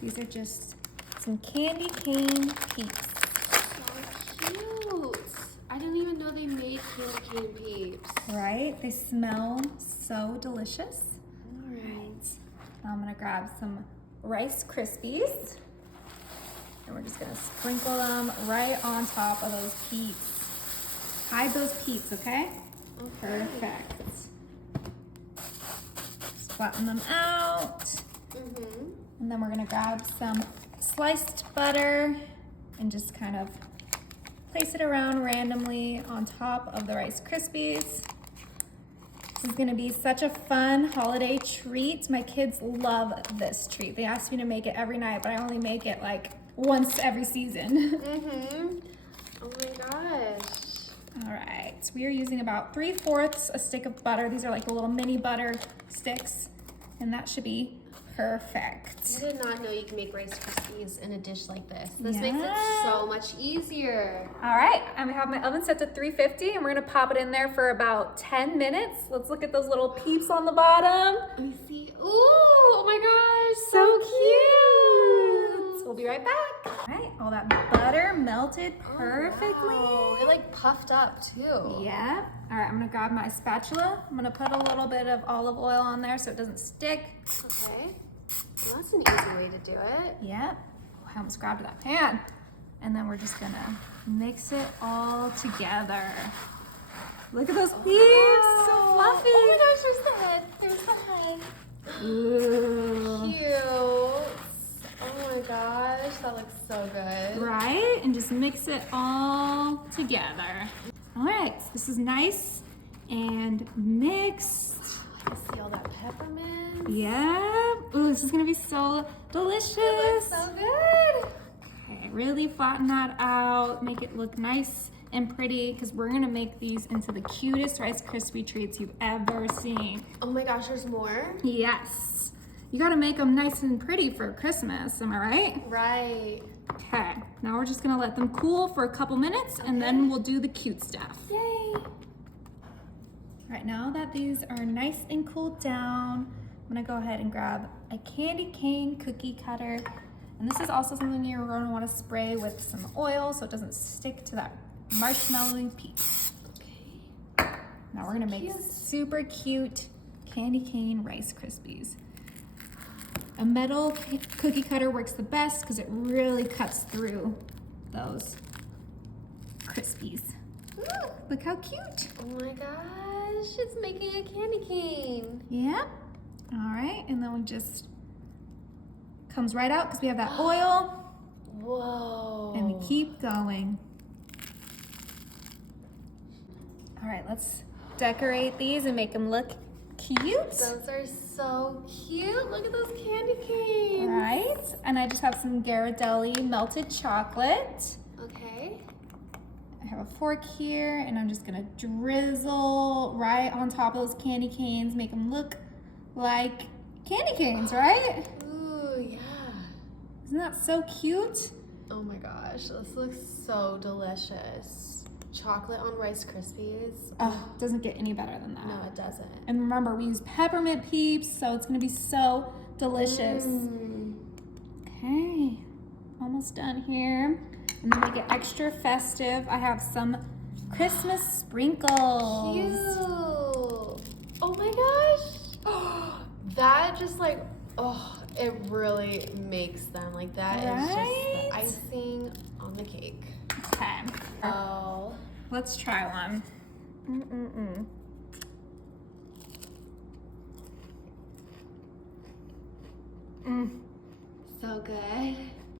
These are just some candy cane peeps. So cute. I didn't even know they made candy cane peeps. Right? They smell so delicious. All right. Now I'm gonna grab some Rice Krispies. And we're just gonna sprinkle them right on top of those peeps. Hide those peeps, okay? Okay. Perfect. Just flatten them out. And then we're gonna grab some sliced butter and just kind of place it around randomly on top of the Rice Krispies. This is gonna be such a fun holiday treat. My kids love this treat. They ask me to make it every night, but I only make it like once every season. Oh my gosh. All right, so we are using about 3/4 a stick of butter. These are like the little mini butter sticks, and that should be perfect. I did not know you can make Rice Krispies in a dish like this. This makes it so much easier. All right, I'm gonna have my oven set to 350 and we're gonna pop it in there for about 10 minutes. Let's look at those little peeps on the bottom. Let me see. Ooh, oh my gosh, So cute. We'll be right back. All right, all that butter melted perfectly. Oh, wow. It like puffed up too. Yeah. All right, I'm gonna grab my spatula. I'm gonna put a little bit of olive oil on there so it doesn't stick. Okay. Well, that's an easy way to do it. Yep. Oh, I almost grabbed that pan. And then we're just gonna mix it all together. Look at those peeps, so fluffy. Oh my gosh, there's the head. There's the head. Ooh. Cute. Oh my gosh, that looks so good. Right? And just mix it all together. All right, so this is nice and mixed. I see all that peppermint. Yeah. Ooh, this is gonna be so delicious. It looks so good. Okay, really flatten that out, make it look nice and pretty, because we're gonna make these into the cutest Rice Krispie treats you've ever seen. Oh my gosh, there's more? Yes. You gotta make them nice and pretty for Christmas, am I right? Right. Okay, now we're just gonna let them cool for a couple minutes and then we'll do the cute stuff. Yay. All right, now that these are nice and cooled down, I'm gonna go ahead and grab a candy cane cookie cutter. And this is also something you're gonna wanna spray with some oil so it doesn't stick to that marshmallowy piece. Okay. Now we're gonna make super cute candy cane Rice Krispies. A metal cookie cutter works the best because it really cuts through those Krispies. Ooh, look how cute. Oh my gosh, it's making a candy cane. Yeah. All right, and then we just comes right out because we have that oil. Whoa. And we keep going. All right, let's decorate these and make them look cute. Those are so cute. Look at those candy canes. Right, and I just have some Ghirardelli melted chocolate. Okay. I have a fork here, and I'm just gonna drizzle right on top of those candy canes, make them look like candy canes, right? Ooh, yeah. Isn't that so cute? Oh my gosh, this looks so delicious. Chocolate on Rice Krispies. Oh, doesn't get any better than that. No, it doesn't. And remember, we use peppermint peeps, so it's gonna be so delicious. Okay, almost done here. And to make it extra festive, I have some Christmas sprinkles. Cute. Oh my gosh. That just like, oh, it really makes them. Like that is just the icing on the cake. Okay. Oh. Let's try one. So good.